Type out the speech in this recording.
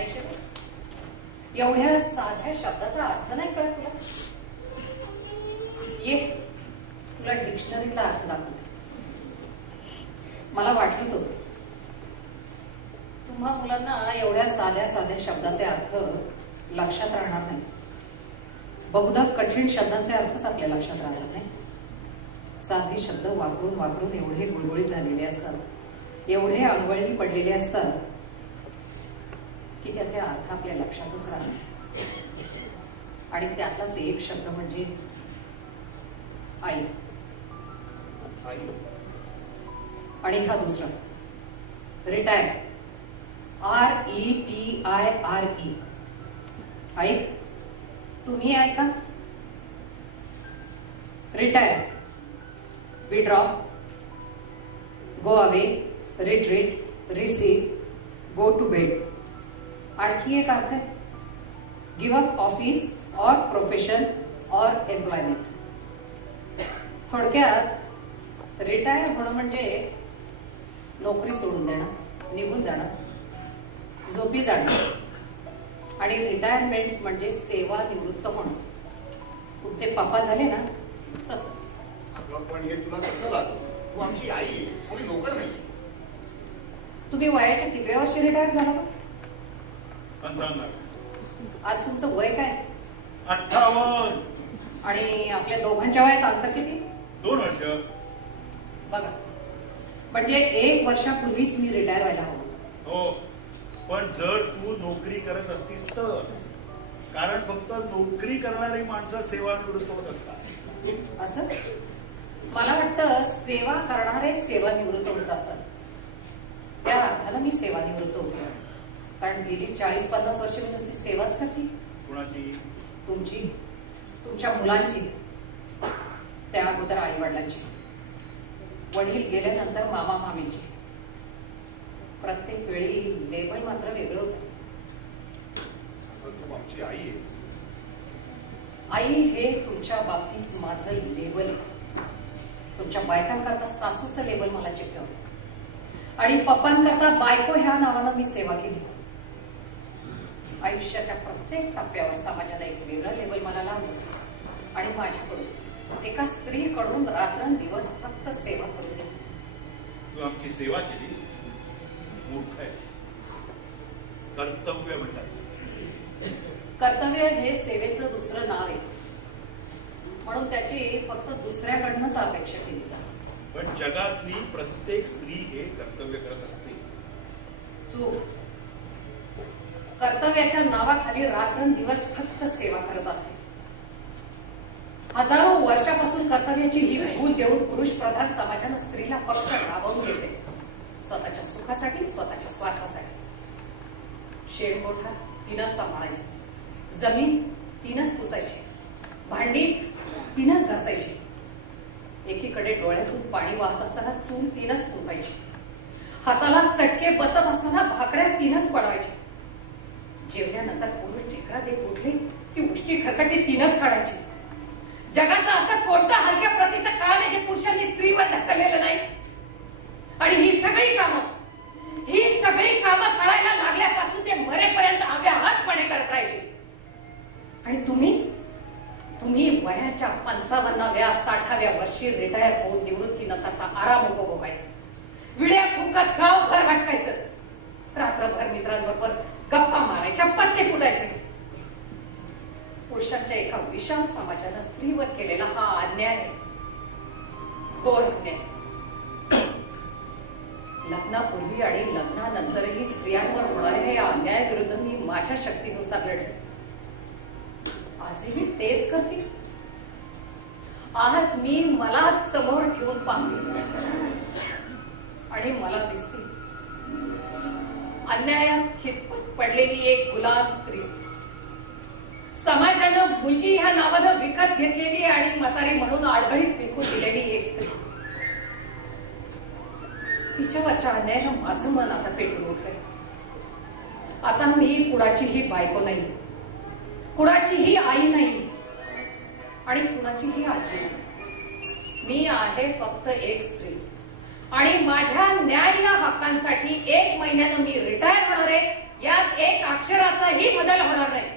नाही शिकत. एवढ्या साध्या शब्दाचा अर्थ नाही कळत तुला? ये तुला डिक्शनरीतला अर्थ दाखवते. मला वाटलंच होतं तुम्हा मुलांना एवढ्या साध्या साध्या शब्दाचे अर्थ लक्षात राहणार नाही. बहुधा कठीण शब्दांचे अर्थच आपल्या लक्षात राहणार नाही. साधे शब्द वापरून वापरून एवढे गुळगुळीत झालेले असतात, एवढे अंगवळणी पडलेले असतात की त्याचे अर्थ आपल्या लक्षातच राहत नाही. आणि त्यातलाच एक शब्द म्हणजे आई. आणि हा दुसरा रिटायर, RETIRE. ऐक, तुम्ही ऐका. Retire, withdraw, go away, retreat, receive, go to bed. आणखी एक अर्थ आहे गिव्ह अप ऑफिस और प्रोफेशन और एम्प्लॉयमेंट. थोडक्यात रिटायर होणं म्हणजे नोकरी सोडून देणं, निघून जाणं, झोपी जाणं. आणि रिटायरमेंट म्हणजे सेवा निवृत्त होणं. तुमचे पप्पा झाले ना तसं. पण हे तुला कसं लागलं? तू आमची आई आहेस, कोणी नोकर नाही. तुम्ही वयाच्या कितव्या वर्षी रिटायर झाला? 55. आज तुमचं वय काय? 58. आणि आपल्या दोघांच्या वयात अंतर किती? 2 वर्ष. बघा, म्हणजे 1 वर्षापूर्वीच मी रिटायर व्हायला हवं. हो, पण जर तू नोकरी करत असतीस तर. कारण फक्त नोकरी करणारी माणसं सेवानिवृत्त होत असतात. असं मला वाटतं सेवा करणारे सेवानिवृत्त होत असतात. त्या अर्थानं मी सेवानिवृत्त होते. कारण गेली 40-50 वर्ष मी नुसती सेवाच करते. कुणाची? तुमची, तुमच्या मुलांची, त्या अगोदर आई वडिलांची, वडील गेल्यानंतर मामा मामींची. प्रत्येक वेळी लेबल मात्र वेगळं होतं. तू आमची आई आहेस. आई हे तुमच्या बाबतीत माझं लेबल आहे. तुमच्या बायकांकरता सासूचं लेबल मला चिकटवलं आणि पप्पांकरता बायको ह्या नावानं मी सेवा केली. आयुष्याच्या प्रत्येक टप्प्यावर समाजाने एक वेगळं लेबल मला लावलं आणि माझ्याकडून एका स्त्रीकडून रात्रंदिवस फक्त सेवा करून घेतली. तू आमची सेवा केली, मूर्ख आहेस. कर्तव्य म्हणतात. कर्तव्य हे सेवेचं दुसरं नाव आहे, म्हणून त्याची फक्त दुसऱ्याकडनंच अपेक्षा केली जाते. पण जगातली प्रत्येक स्त्री हे कर्तव्य करत असते. चूक. कर्तव्याच्या नावाखाली रात्रंदिवस फक्त सेवा करत असते. हजारो वर्षापासून कर्तव्याची ही भूल देऊन पुरुष प्रधान समाजानं स्त्रीला फक्त राबवून घेतले. स्वतःच्या सुखासाठी, स्वतःच्या स्वार्थासाठी. शेड मोठा तिनंच सांभाळायचं, जमीन तिनंच पुसायची, भांडी तिनंच घासायची, एकीकडे डोळ्यातून पाणी वाहत असताना चूल तिनंच फुंकायची, हाताला चटके बसत असताना भाकऱ्या तिनंच पडवायच्या, जेवल्यानंतर पुरुष ढेकरा देत उठले की उष्टी खरकटी तिनंच काढायची. जगातलं असं कोणतं हलक्या प्रतीचं काम आहे जे पुरुषांनी स्त्रीवर ढकललेलं नाही. आणि ही सगळी कामं कळायला लागल्यापासून ते मरेपर्यंत अव्याहतपणे करत राहायचे. आणि तुम्ही वयाच्या 55व्या 60व्या वर्षी रिटायर होऊन निवृत्तीनंतरचा आराम उपभोगायचा, विड्या फुंकत गावभर भटकायचं, रात्रभर मित्रांबरोबर गप्पा मारायच्या, पत्ते फुटायचे. पुरुषांच्या एका विशाल समाजानं स्त्रीवर केलेला हा अन्याय, घोर अन्याय. लग्नापूर्वी आणि लग्नानंतरही स्त्रियांवर होणाऱ्या या अन्यायाविरुद्ध मी माझ्या शक्तीनुसार लढले. आजही मी तेच करते. आज मी मला समोर ठेवून पाहते आणि मला दिसते अन्यायात खितपत पडलेली एक गुलाम स्त्री. समाजानं मुलगी ह्या नावानं विकत घेतलेली आणि म्हातारी म्हणून आडगळीत फेकून दिलेली एक स्त्री. तिच्यावरच्या अन्यायानं माझं मन आता पेटून उठलंय. आता मी कुणाचीही बायको नाही, कुणाचीही आई नाही आणि कुणाचीही आजी नाही. मी आहे फक्त एक स्त्री, आणि माझ्या न्याय्य हक्कांसाठी 1 महिन्यानं मी रिटायर होणार आहे. यात 1 अक्षराचाही बदल होणार नाही.